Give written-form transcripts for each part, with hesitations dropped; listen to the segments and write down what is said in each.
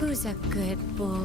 Who's a good boy?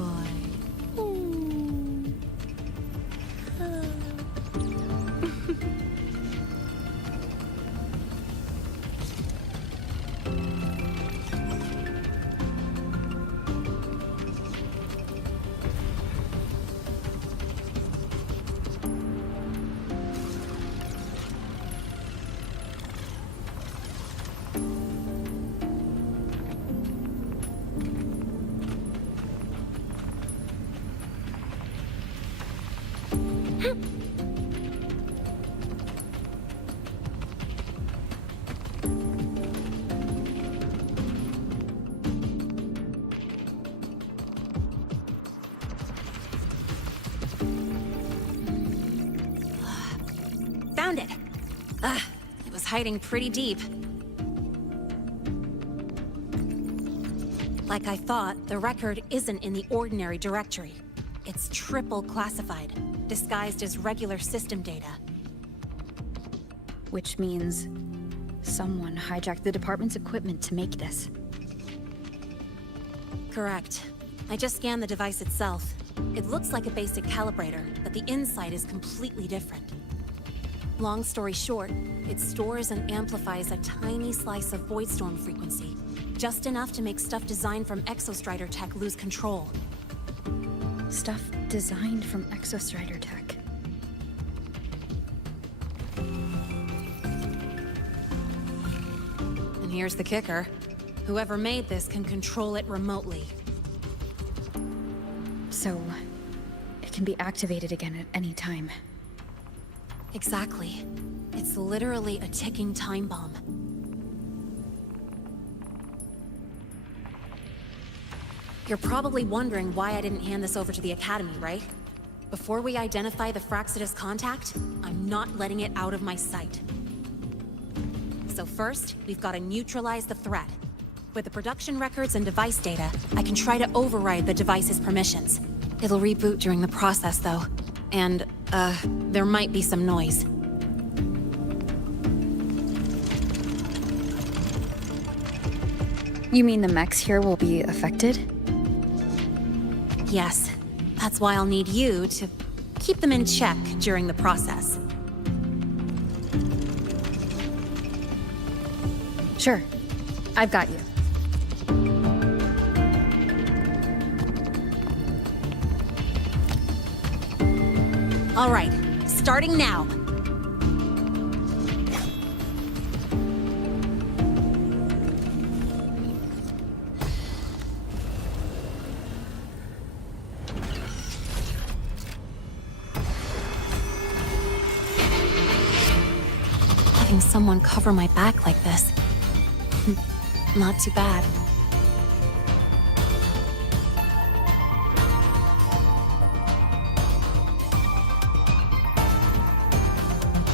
Found it! It was hiding pretty deep. Like I thought, the record isn't in the ordinary directory. It's triple classified, disguised as regular system data. Which means someone hijacked the department's equipment to make this. Correct. I just scanned the device itself. It looks like a basic calibrator, but the inside is completely different. Long story short, it stores and amplifies a tiny slice of voidstorm frequency, just enough to make stuff designed from Exostrider tech lose control. Stuff designed from Exostrider tech. And here's the kicker. Whoever made this can control it remotely. So, it can be activated again at any time. Exactly. It's literally a ticking time bomb. You're probably wondering why I didn't hand this over to the Academy, right? Before we identify the Fraxidus contact, I'm not letting it out of my sight. So first, we've got to neutralize the threat. With the production records and device data, I can try to override the device's permissions. It'll reboot during the process, though. And, there might be some noise. You mean the mechs here will be affected? Yes. That's why I'll need you to keep them in check during the process. Sure. I've got you. All right, starting now. Having someone cover my back like this. Not too bad.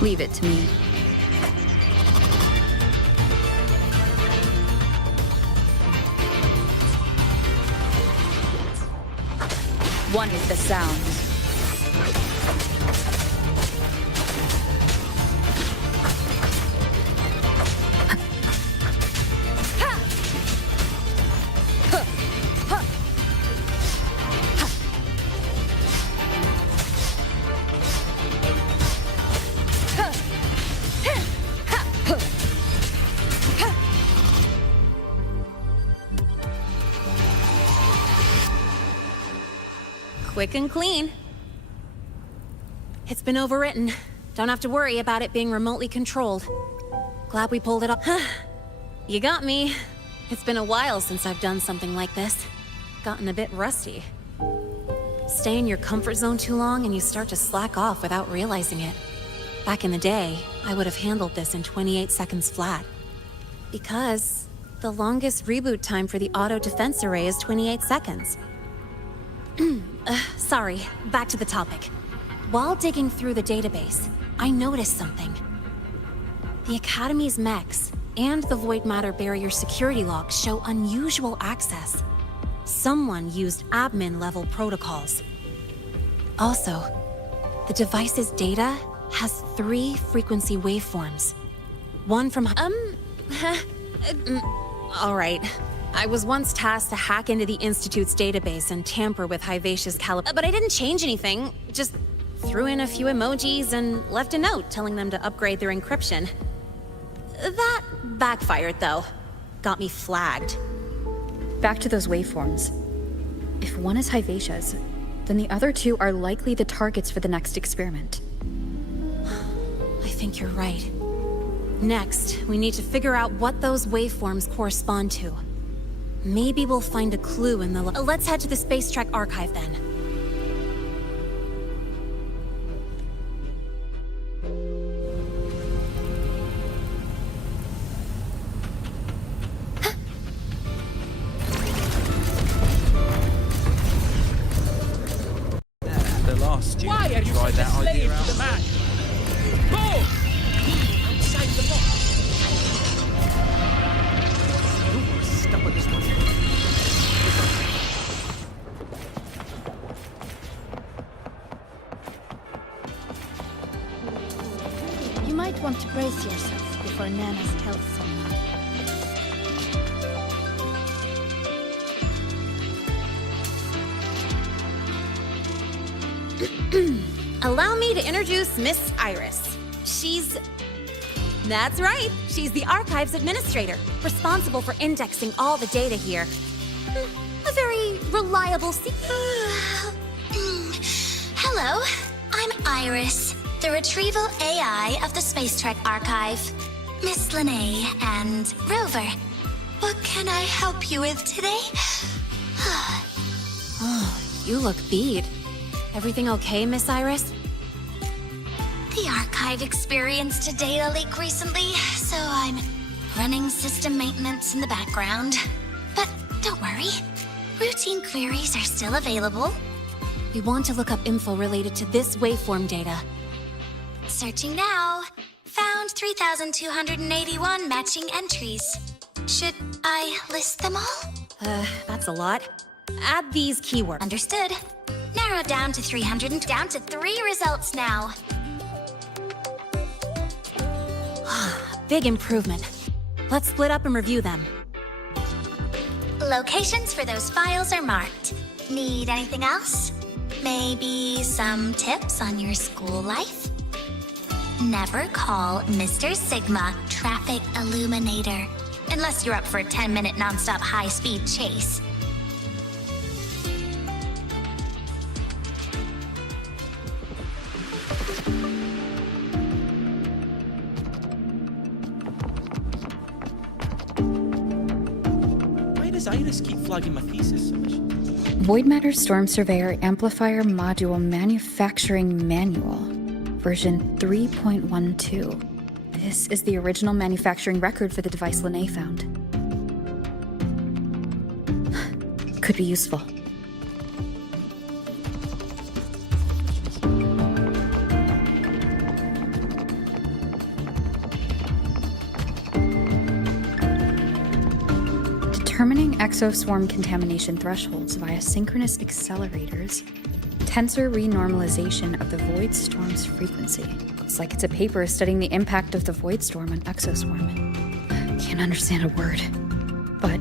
Leave it to me. One is the sound. Quick and clean. It's been overwritten. Don't have to worry about it being remotely controlled. Glad we pulled it off. You got me. It's been a while since I've done something like this. Gotten a bit rusty. Stay in your comfort zone too long and you start to slack off without realizing it. Back in the day, I would have handled this in 28 seconds flat. Because the longest reboot time for the auto defense array is 28 seconds. Sorry, back to the topic. While digging through the database, I noticed something. The Academy's mechs and the Void Matter Barrier security logs show unusual access. Someone used admin-level protocols. Also, the device's data has 3 frequency waveforms. One from... All right. I was once tasked to hack into the Institute's database and tamper with Hivacia's but I didn't change anything. Just threw in a few emojis and left a note telling them to upgrade their encryption. That backfired, though. Got me flagged. Back to those waveforms. If one is Hivacia's, then the other two are likely the targets for the next experiment. I think you're right. Next, we need to figure out what those waveforms correspond to. Maybe we'll find a clue in the let's head to the Space Trek archive then. The last student tried that idea out. Boom! Outside the box. You're stubborn as one. You might want to brace yourself before Nana's tells someone. Allow me to introduce Miss Iris. That's right. She's the Archives Administrator, responsible for indexing all the data here. A very reliable Hello, I'm Iris, the Retrieval AI of the Space Trek Archive. Miss Lene and Rover, what can I help you with today? You look beat. Everything okay, Miss Iris? The Archive experienced a data leak recently, so I'm running system maintenance in the background. But don't worry, routine queries are still available. We want to look up info related to this waveform data. Searching now. Found 3,281 matching entries. Should I list them all? That's a lot. Add these keywords. Understood. Narrowed down to 300 and down to 3 results now. Big improvement. Let's split up and review them. Locations for those files are marked. Need anything else? Maybe some tips on your school life? Never call Mr. Sigma Traffic Illuminator, unless you're up for a 10-minute nonstop high-speed chase. Why does Iris keep flagging my thesis so much? Void Matter Storm Surveyor Amplifier Module Manufacturing Manual, version 3.12. This is the original manufacturing record for the device Lene found. Could be useful. Determining exoswarm contamination thresholds via synchronous accelerators. Tensor renormalization of the void storm's frequency. Looks like it's a paper studying the impact of the void storm on exoswarm. Can't understand a word. But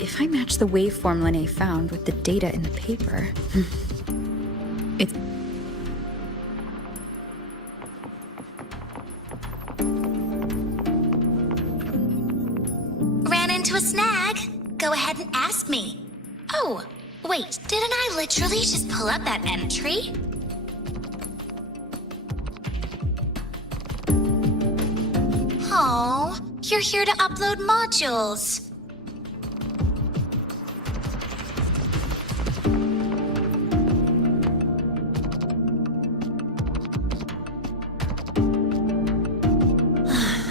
if I match the waveform Lene found with the data in the paper, it's... Ran into a snag. Go ahead and ask me. Oh, wait, didn't I literally just pull up that entry? Oh, you're here to upload modules.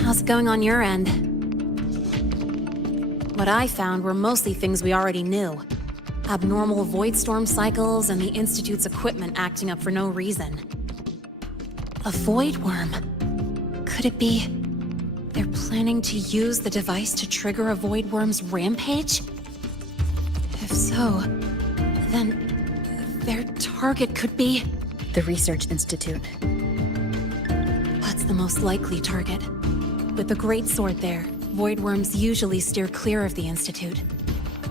How's it going on your end? What I found were mostly things we already knew. Abnormal void storm cycles and the Institute's equipment acting up for no reason. A void worm? Could it be they're planning to use the device to trigger a void worm's rampage? If so, then their target could be... the Research Institute. That's the most likely target. With the Great Sword there, Voidworms usually steer clear of the Institute.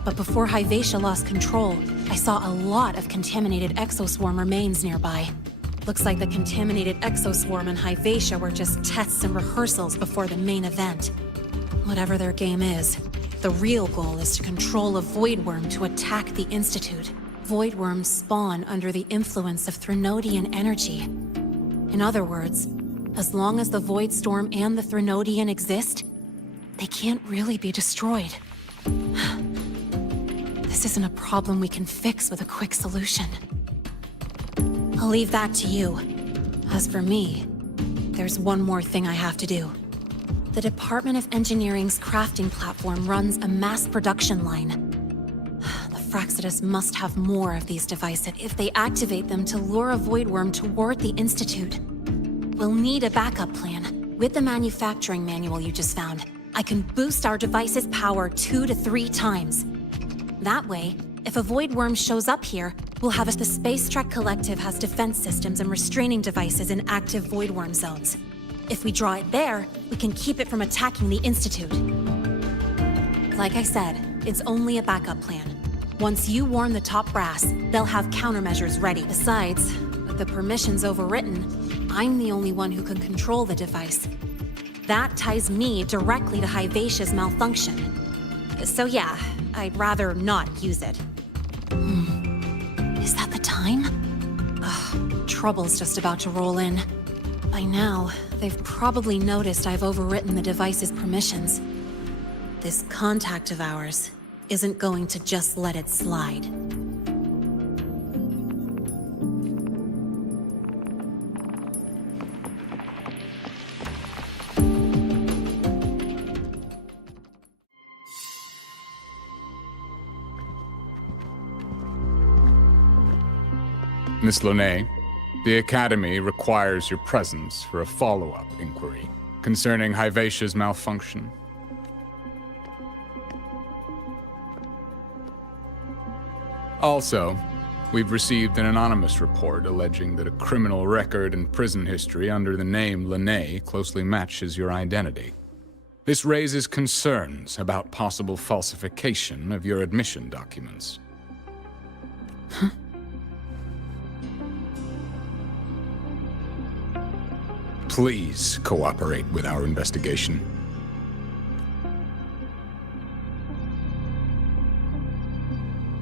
But before Hyvatia lost control, I saw a lot of contaminated exoswarm remains nearby. Looks like the contaminated exoswarm and Hyvatia were just tests and rehearsals before the main event. Whatever their game is, the real goal is to control a Voidworm to attack the Institute. Voidworms spawn under the influence of Threnodian energy. In other words, as long as the Void Storm and the Threnodian exist, they can't really be destroyed. This isn't a problem we can fix with a quick solution. I'll leave that to you. As for me, there's one more thing I have to do. The Department of Engineering's crafting platform runs a mass production line. The Fraxidus must have more of these devices if they activate them to lure a Voidworm toward the Institute. We'll need a backup plan. With the manufacturing manual you just found, I can boost our device's power 2 to 3 times. That way, if a Voidworm shows up here, we'll have the Space Trek Collective has defense systems and restraining devices in active Voidworm zones. If we draw it there, we can keep it from attacking the Institute. Like I said, it's only a backup plan. Once you warn the top brass, they'll have countermeasures ready. Besides, with the permissions overwritten, I'm the only one who can control the device. That ties me directly to Hyvatia's malfunction. So yeah, I'd rather not use it. Is that the time? Ugh, trouble's just about to roll in. By now, they've probably noticed I've overwritten the device's permissions. This contact of ours isn't going to just let it slide. Miss Lene, the Academy requires your presence for a follow-up inquiry concerning Hyvatia's malfunction. Also, we've received an anonymous report alleging that a criminal record and prison history under the name Lene closely matches your identity. This raises concerns about possible falsification of your admission documents. Huh? Please cooperate with our investigation.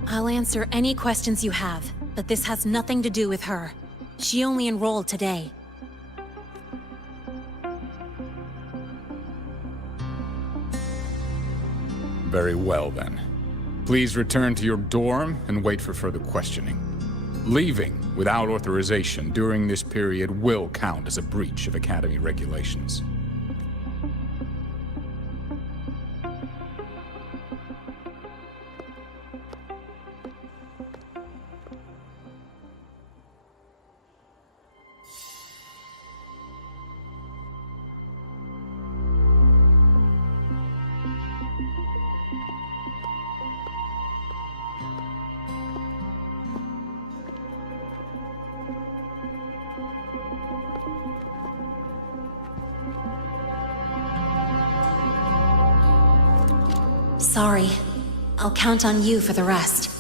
I'll answer any questions you have, but this has nothing to do with her. She only enrolled today. Very well, then. Please return to your dorm and wait for further questioning. Leaving without authorization during this period will count as a breach of Academy regulations. Sorry. I'll count on you for the rest.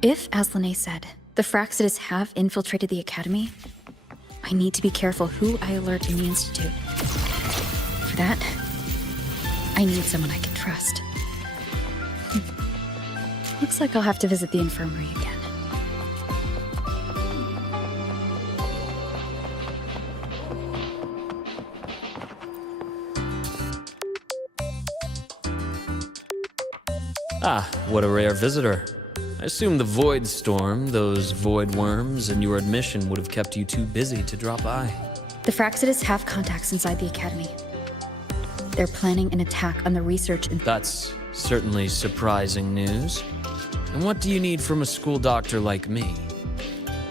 If, as Lene said, the Fraxidus have infiltrated the Academy, I need to be careful who I alert in the Institute. For that, I need someone I can trust. Looks like I'll have to visit the infirmary again. Ah, what a rare visitor. I assume the Void Storm, those void worms, and your admission would have kept you too busy to drop by. The Fraxidus have contacts inside the Academy. They're planning an attack on the research and... That's certainly surprising news. And what do you need from a school doctor like me?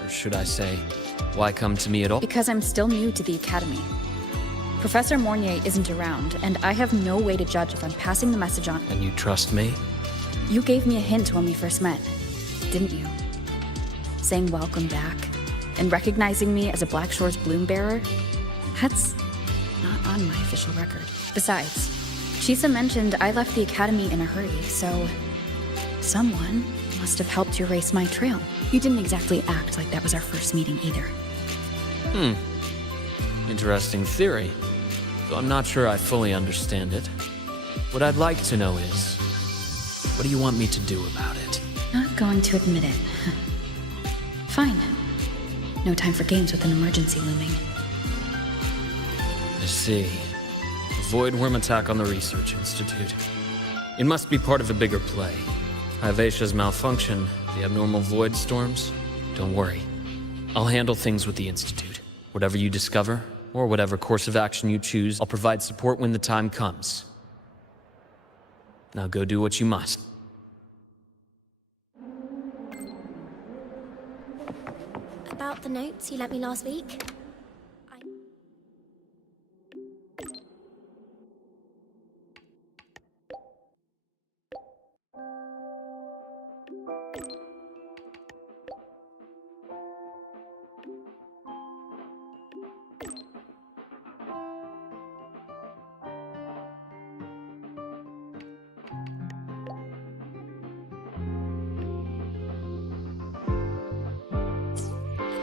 Or should I say, why come to me at all? Because I'm still new to the Academy. Professor Mornier isn't around, and I have no way to judge if I'm passing the message on. And you trust me? You gave me a hint when we first met, didn't you? saying welcome back, and recognizing me as a Black Shore's bloom bearer, that's not on my official record. Besides, Chisa mentioned I left the academy in a hurry, so someone must have helped to erase my trail. You didn't exactly act like that was our first meeting either. Interesting theory, though I'm not sure I fully understand it. What I'd like to know is, what do you want me to do about it? Not going to admit it. Fine. No time for games with an emergency looming. I see. A void worm attack on the Research Institute. It must be part of a bigger play. Hivacia's malfunction, the abnormal void storms. Don't worry. I'll handle things with the Institute. Whatever you discover, or whatever course of action you choose, I'll provide support when the time comes. Now go do what you must. About the notes you lent me last week?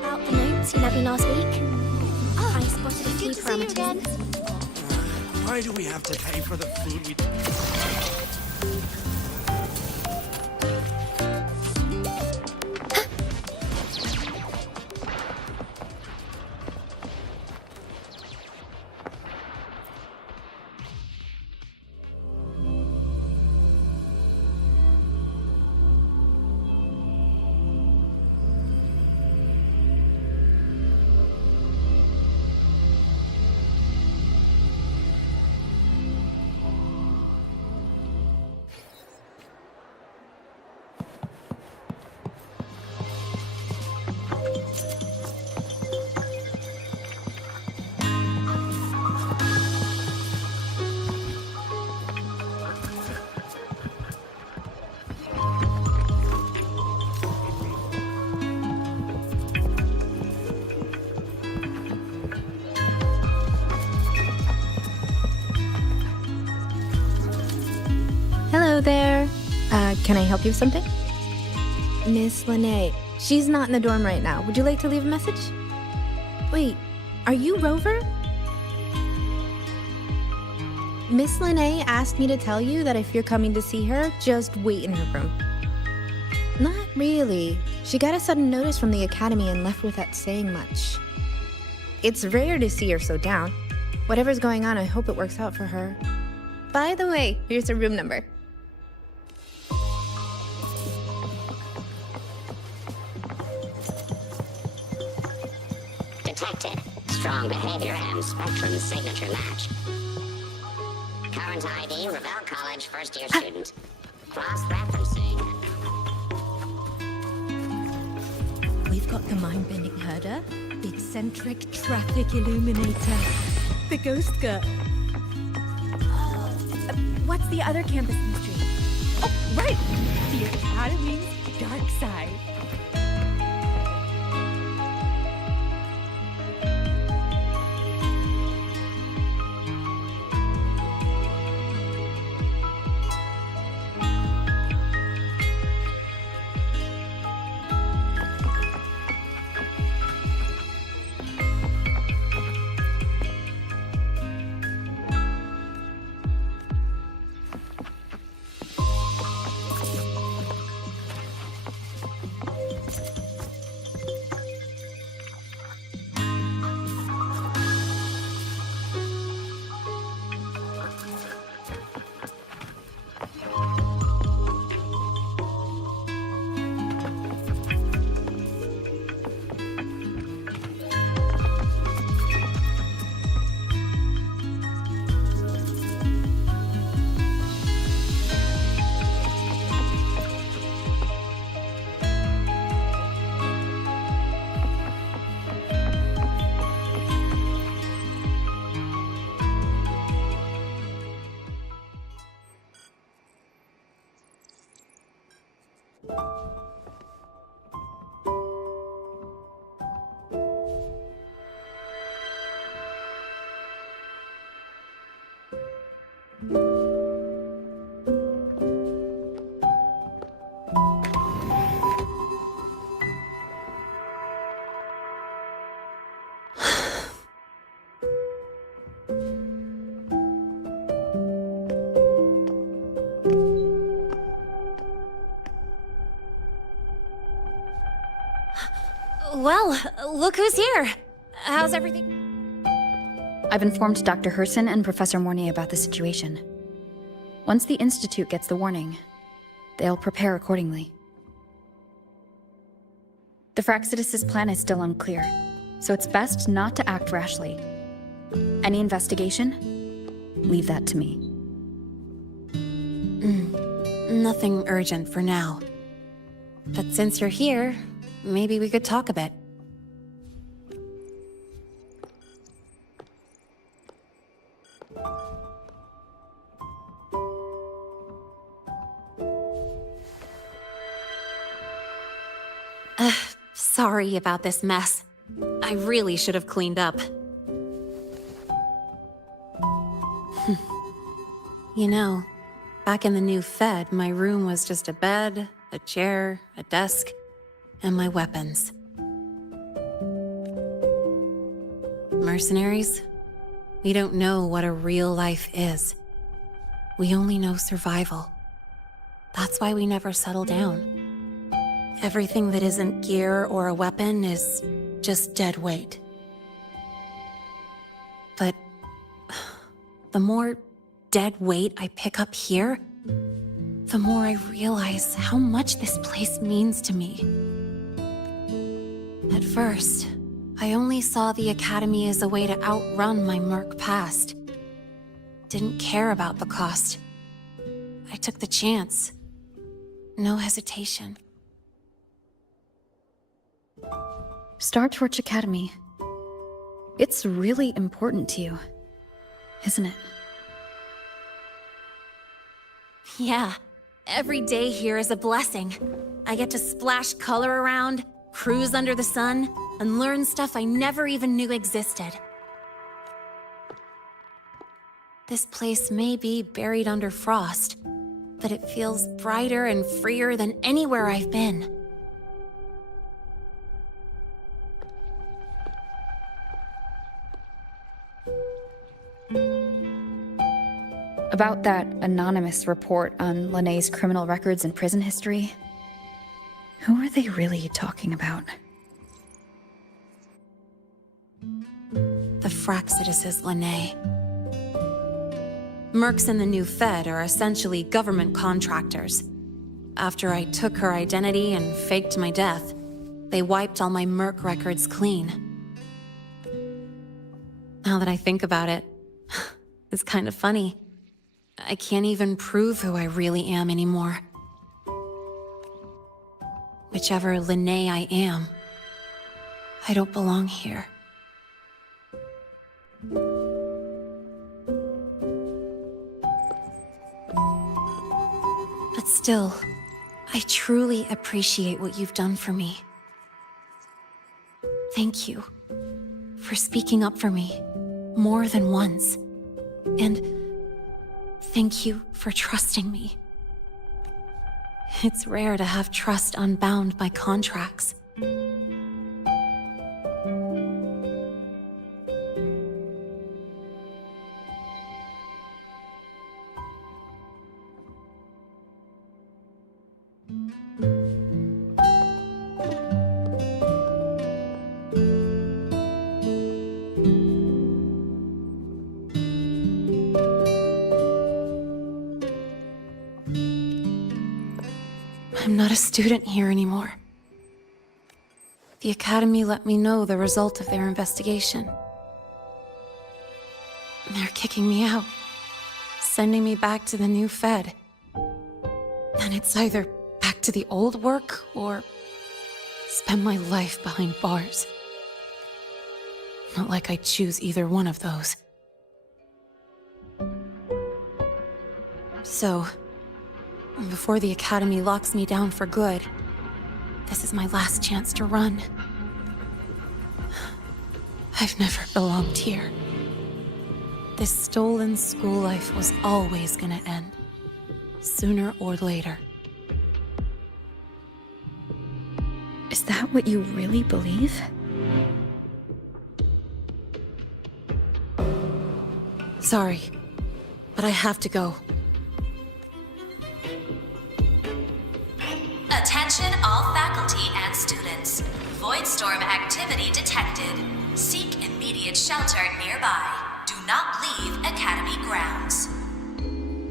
About the notes you lent me last week? I spotted a few parameters. Why do we have to pay for the food we... Hello there. Can I help you with something? Miss Lene. She's not in the dorm right now. Would you like to leave a message? Wait, are you Rover? Miss Lene asked me to tell you that if you're coming to see her, just wait in her room. Not really. She got a sudden notice from the academy and left without saying much. It's rare to see her so down. Whatever's going on, I hope it works out for her. By the way, here's her room number. Detected. Strong behavior and spectrum signature match. Current ID, Revelle College first-year student. Cross-referencing. We've got the mind-bending herder, the eccentric traffic illuminator, the ghost girl. What's the other campus mystery? Oh, right! The Academy's dark side. Well, look who's here. How's everything? I've informed Dr. Herson and Professor Mornay about the situation. Once the Institute gets the warning, they'll prepare accordingly. The Fraxidus' plan is still unclear, so it's best not to act rashly. Any investigation? Leave that to me. Nothing urgent for now. But since you're here, maybe we could talk a bit. Sorry about this mess. I really should have cleaned up. You know, back in the new Fed, my room was just a bed, a chair, a desk, and my weapons. Mercenaries? We don't know what a real life is. We only know survival. That's why we never settle down. Everything that isn't gear or a weapon is just dead weight. But the more dead weight I pick up here, the more I realize how much this place means to me. At first, I only saw the Academy as a way to outrun my merc past. Didn't care about the cost. I took the chance. No hesitation. Star Torch Academy. It's really important to you, isn't it? Yeah, every day here is a blessing. I get to splash color around, cruise under the sun, and learn stuff I never even knew existed. This place may be buried under frost, but it feels brighter and freer than anywhere I've been. About that anonymous report on Linnéa's criminal records and prison history, who are they really talking about? The Fraxidus is Linné. Mercs in the new Fed are essentially government contractors. After I took her identity and faked my death, they wiped all my merc records clean. Now that I think about it, it's kind of funny. I can't even prove who I really am anymore. Whichever Linné I am, I don't belong here. But still, I truly appreciate what you've done for me. Thank you for speaking up for me more than once. And thank you for trusting me. It's rare to have trust unbound by contracts. I'm not a student here anymore. The Academy let me know the result of their investigation. They're kicking me out, sending me back to the new Fed. And it's either back to the old work or spend my life behind bars. Not like I choose either one of those. So, before the Academy locks me down for good, this is my last chance to run. I've never belonged here. This stolen school life was always gonna end, sooner or later. Is that what you really believe? Sorry, but I have to go. Attention all faculty and students. Void storm activity detected. Seek immediate shelter nearby. Do not leave Academy grounds.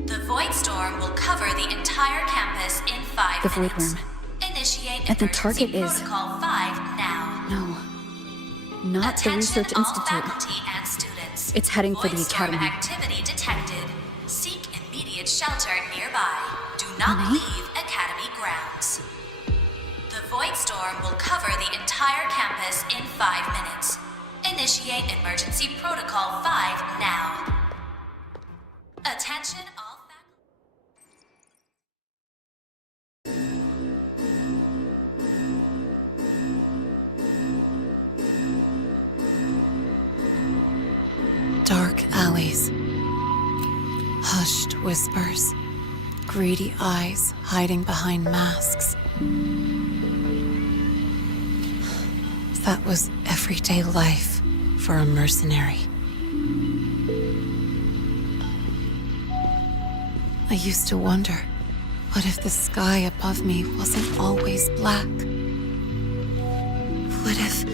The Void storm will cover the entire campus in 5 The Void minutes. Worm. Initiate And the emergency target is- protocol 5 now. No. Not the Attention Research all Institute. faculty and students. It's heading for the Void storm Academy. activity detected. Seek immediate shelter nearby. Do not leave Academy grounds. The Void storm will cover the entire campus in 5 minutes. Initiate emergency protocol 5 now. Attention all Dark alleys. Hushed whispers. Greedy eyes hiding behind masks. That was everyday life for a mercenary. I used to wonder, what if the sky above me wasn't always black? What if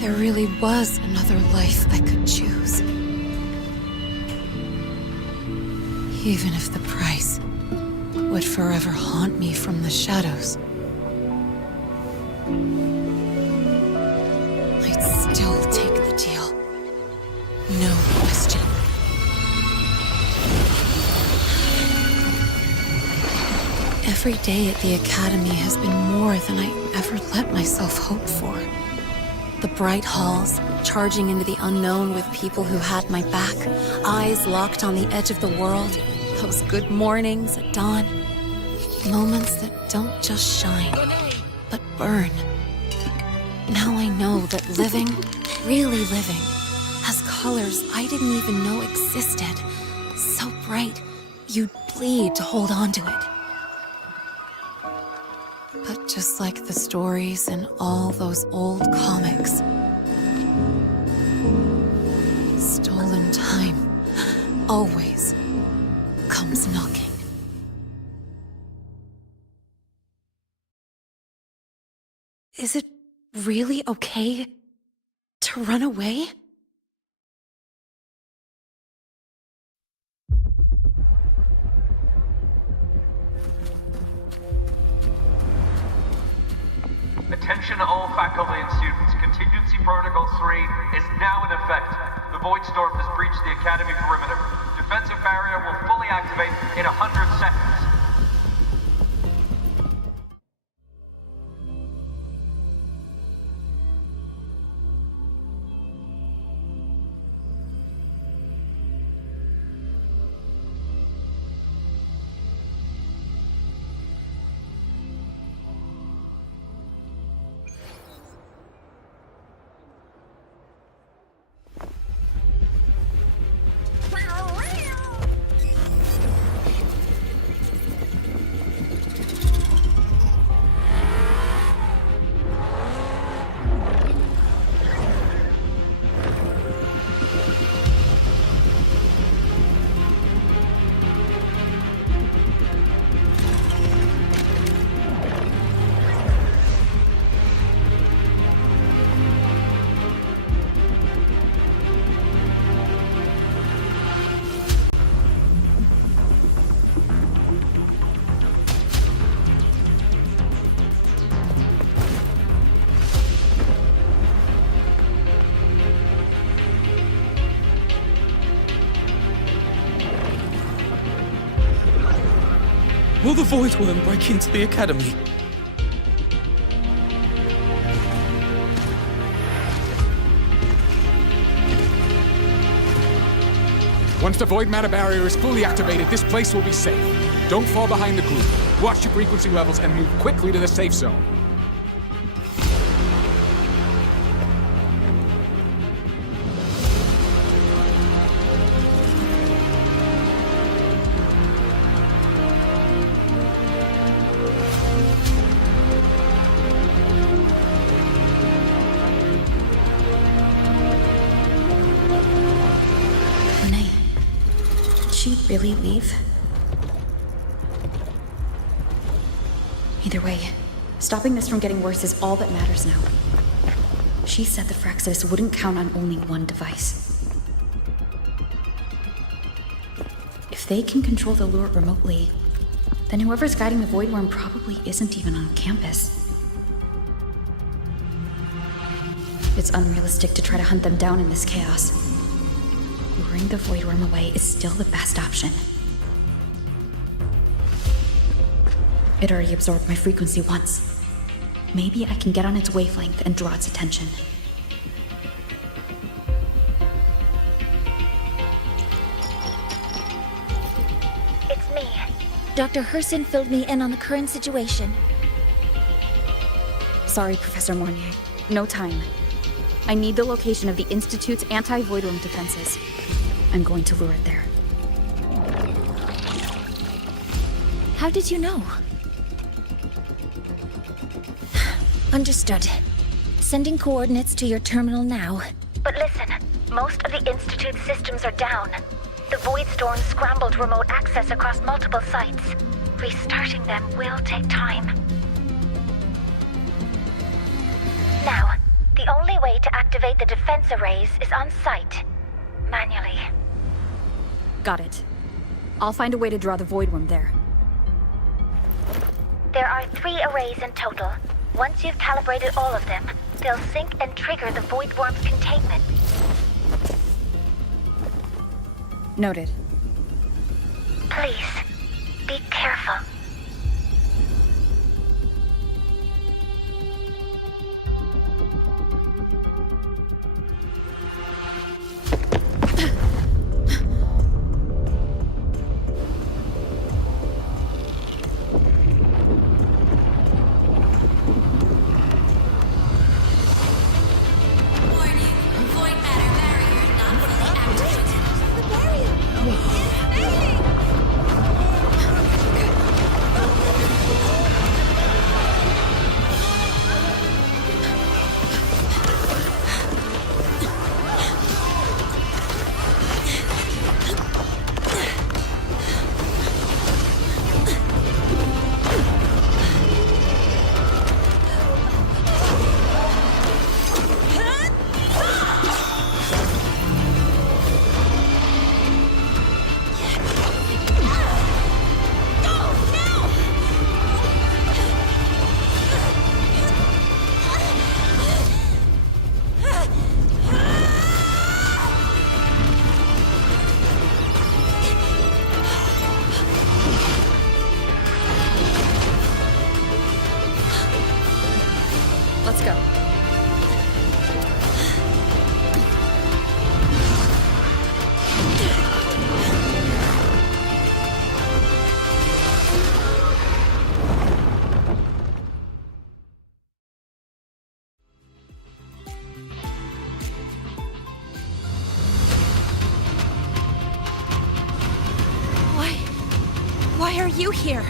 there really was another life I could choose? Even if the price would forever haunt me from the shadows, I'd still take the deal. No question. Every day at the Academy has been more than I ever let myself hope for. The bright halls, charging into the unknown with people who had my back, eyes locked on the edge of the world, those good mornings at dawn. Moments that don't just shine, but burn. Now I know that living, really living, has colors I didn't even know existed. So bright, you'd bleed to hold on to it. But just like the stories in all those old comics, stolen time always comes knocking. Is it really okay to run away? Attention all faculty and students. Contingency Protocol 3 is now in effect. The Void Storm has breached the Academy perimeter. Defensive barrier will fully activate in 100 seconds. Will the Void Worm break into the Academy? Once the void matter barrier is fully activated, this place will be safe. Don't fall behind the group. Watch your frequency levels and move quickly to the safe zone. Did she really leave? Either way, stopping this from getting worse is all that matters now. She said the Fraxis wouldn't count on only one device. If they can control the lure remotely, then whoever's guiding the Void Worm probably isn't even on campus. It's unrealistic to try to hunt them down in this chaos. Luring the Void Worm away is still the best option. It already absorbed my frequency once. Maybe I can get on its wavelength and draw its attention. It's me. Dr. Herson filled me in on the current situation. Sorry, Professor Mornier. No time. I need the location of the Institute's anti-Void Worm defenses. I'm going to lure it there. How did you know? Understood. Sending coordinates to your terminal now. But listen, most of the Institute's systems are down. The Void Storm scrambled remote access across multiple sites. Restarting them will take time. Now, the only way to activate the defense arrays is on site. Manually. Got it. I'll find a way to draw the Void Worm there. There are 3 arrays in total. Once you've calibrated all of them, they'll sync and trigger the Void Worm's containment. Noted. Please, be careful. Let's go. Why are you here?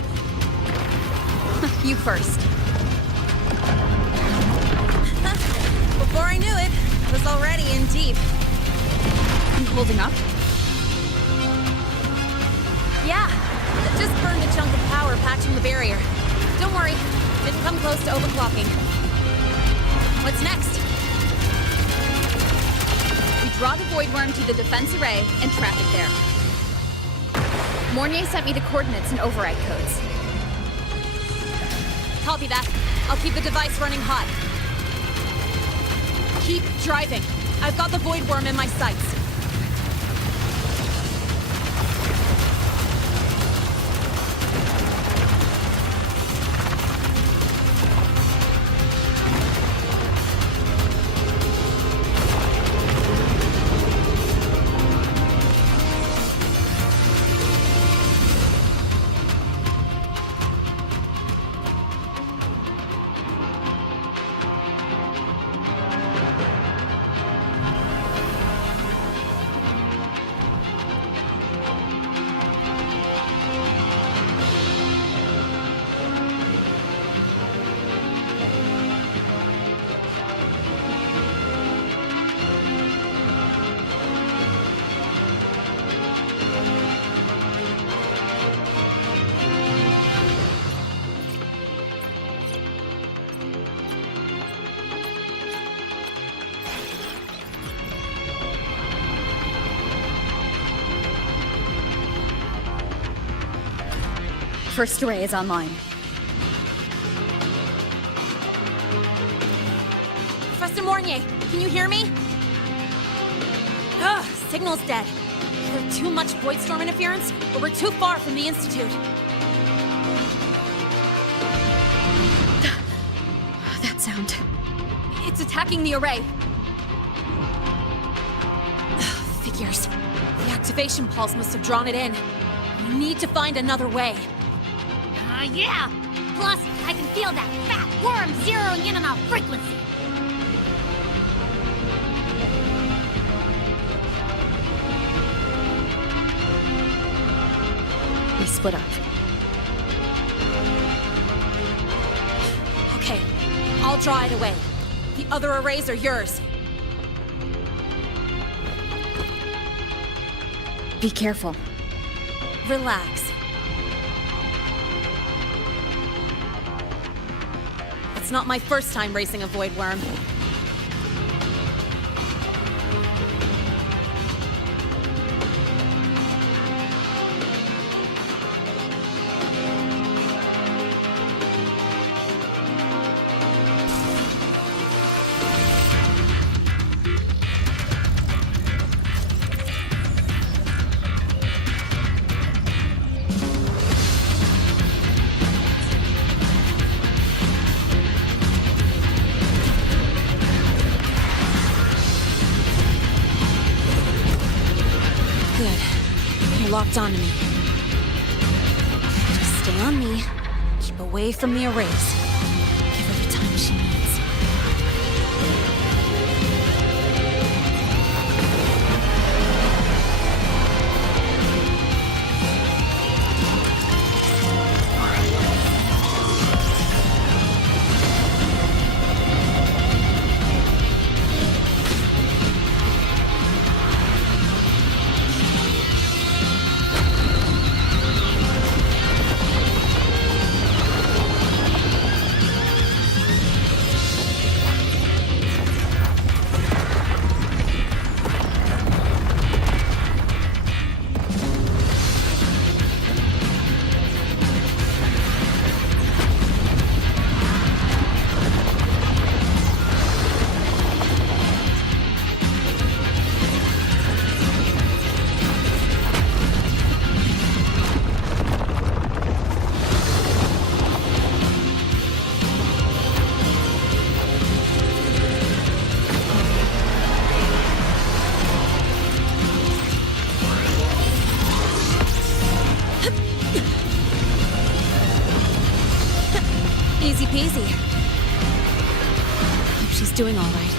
You first. Before I knew it, I was already in deep. You holding up? Yeah, just burned a chunk of power patching the barrier. Don't worry, didn't come close to overclocking. What's next? We draw the Void Worm to the defense array and trap it there. Mornier sent me the coordinates and override codes. Copy that. I'll keep the device running hot. Keep driving. I've got the Void Worm in my sights. First array is online. Professor Mornier, can you hear me? Ugh, signal's dead. Either too much void storm interference, or we're too far from the Institute. That sound. It's attacking the array. Figures. The activation pulse must have drawn it in. We need to find another way. Yeah! Plus, I can feel that fat worm zeroing in on our frequency. We split up. Okay, I'll draw it away. The other arrays are yours. Be careful. Relax. It's not my first time racing a void worm. Locked onto me. Just stay on me. Keep away from the arrays. Give her the time she needs. Easy peasy. Hope she's doing all right.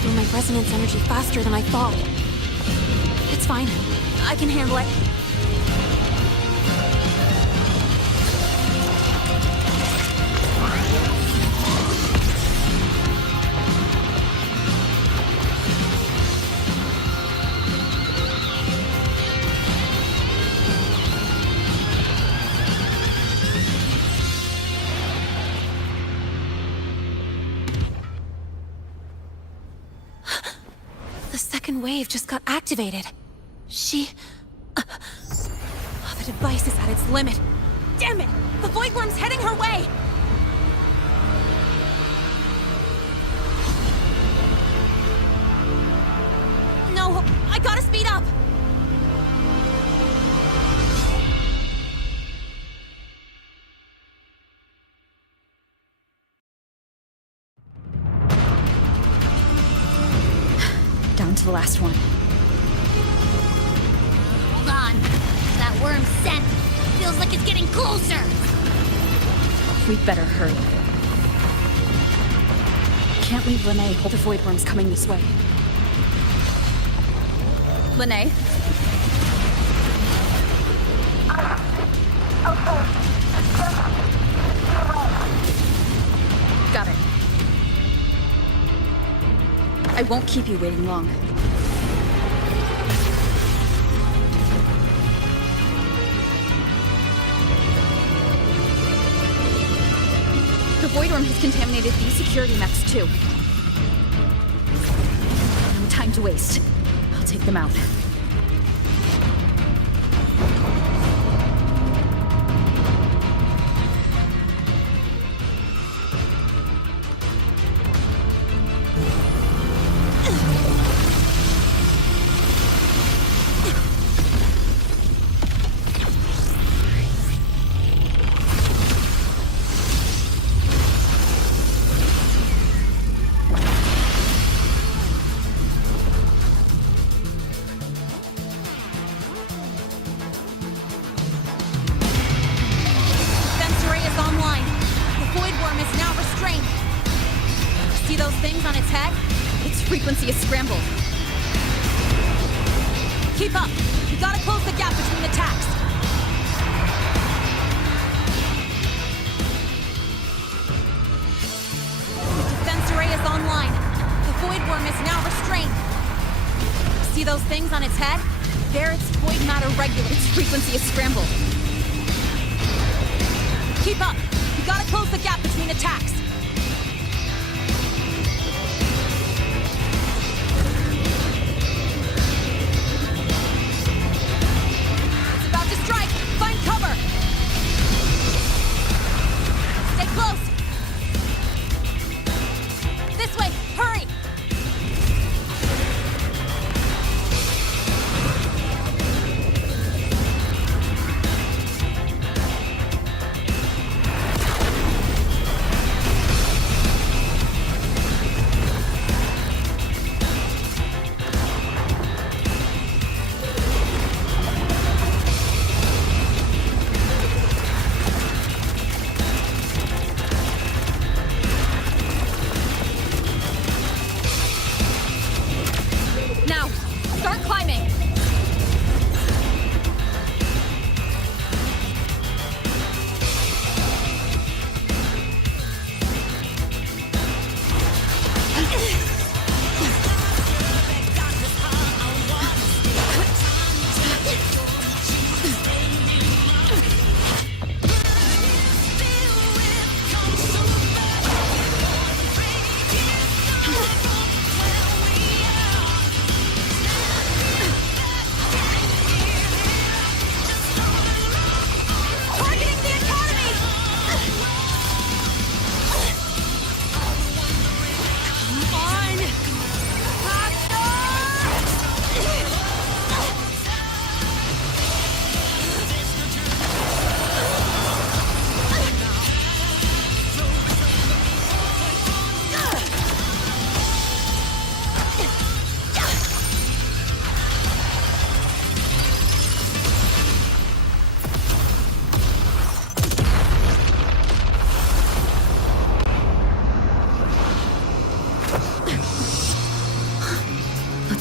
through my resonance energy faster than I thought. It's fine. I can handle it. The second wave just got activated. The device is at its limit. Damn it! The Void Worm's heading her way! No, I gotta speed up! Down to the last one. Hold on. That worm's scent feels like it's getting closer. We'd better hurry. Can't leave Lene. The Void Worm's coming this way. Lene? Got it. I won't keep you waiting long. The Void Worm has contaminated these security mechs too. No time to waste. I'll take them out. See those things on its head? Its frequency is scrambled. Keep up! You gotta close the gap between attacks! The defense array is online. The Void Worm is now restrained. See those things on its head? There its void matter regulates. Its frequency is scrambled. Keep up! You gotta close the gap between attacks! It's about to strike! Find cover! Stay close! This way! Hurry!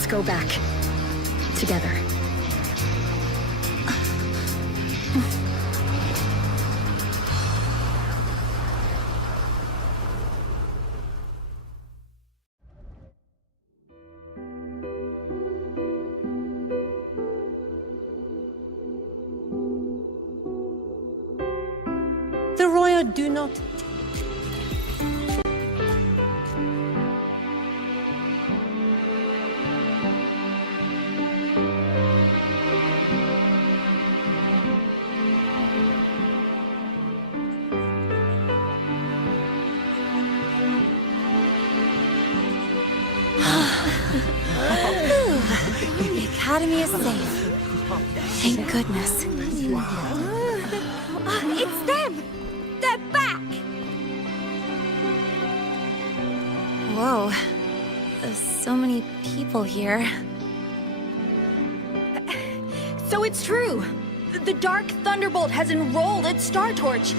go back. Together. The Royal do not... The Academy is safe. Thank goodness. It's them! They're back! Whoa. There's so many people here. So it's true! The Dark Thunderbolt has enrolled at Star Torch!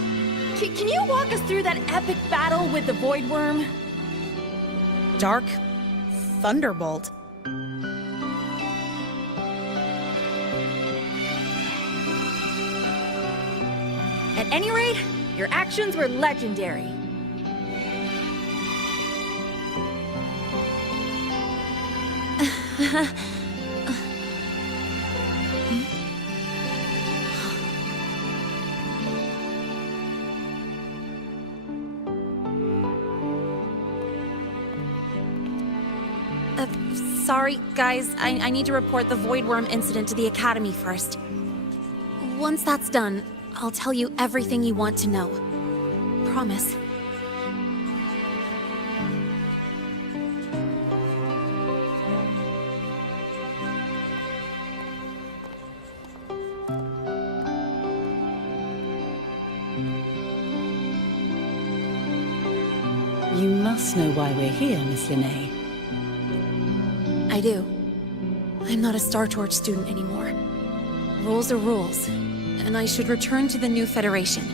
Can you walk us through that epic battle with the Void Worm? Dark Thunderbolt? At any rate, your actions were legendary. Sorry, guys. I need to report the Void Worm incident to the Academy first. Once that's done, I'll tell you everything you want to know. Promise. You must know why we're here, Miss Linnae. I do. I'm not a Star Torch student anymore. Rules are rules, and I should return to the new Federation.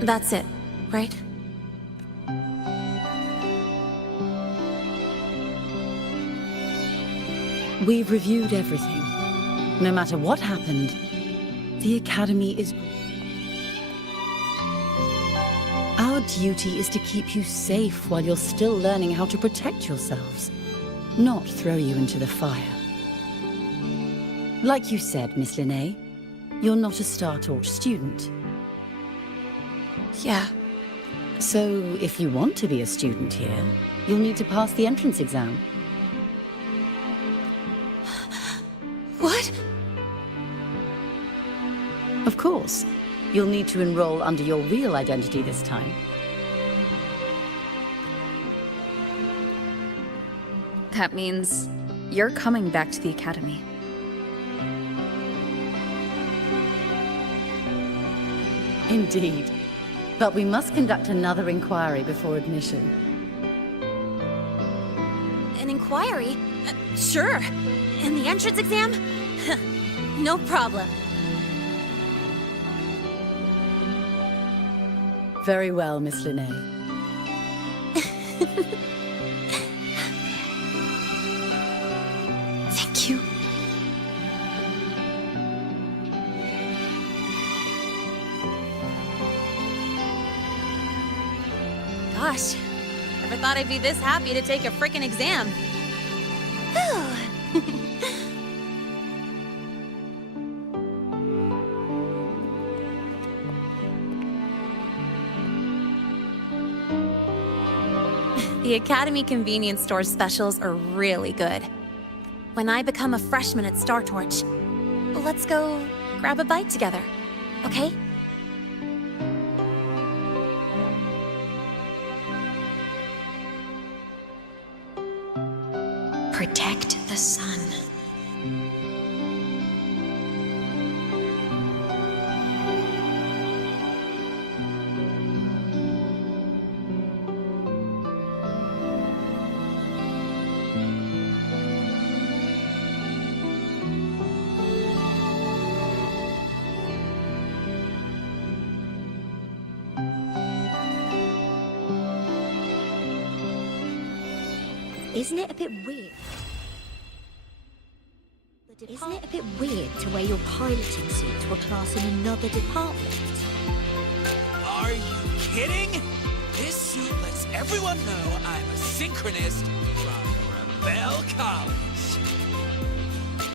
That's it, right? We've reviewed everything. No matter what happened, the Academy is... Our duty is to keep you safe while you're still learning how to protect yourselves, not throw you into the fire. Like you said, Miss Linnae, you're not a Star Torch student. Yeah. So, if you want to be a student here, you'll need to pass the entrance exam. What? Of course. You'll need to enroll under your real identity this time. That means you're coming back to the Academy. Indeed. But we must conduct another inquiry before admission. An inquiry? Sure. And the entrance exam? No problem. Very well, Miss Linnae. Thank you. Gosh, never thought I'd be this happy to take a frickin' exam. The Academy convenience store specials are really good. When I become a freshman at Star Torch, let's go grab a bite together, okay? Protect the sun. Isn't it a bit weird? Isn't it a bit weird to wear your piloting suit to a class in another department? Are you kidding? This suit lets everyone know I'm a synchronist from Rebel College.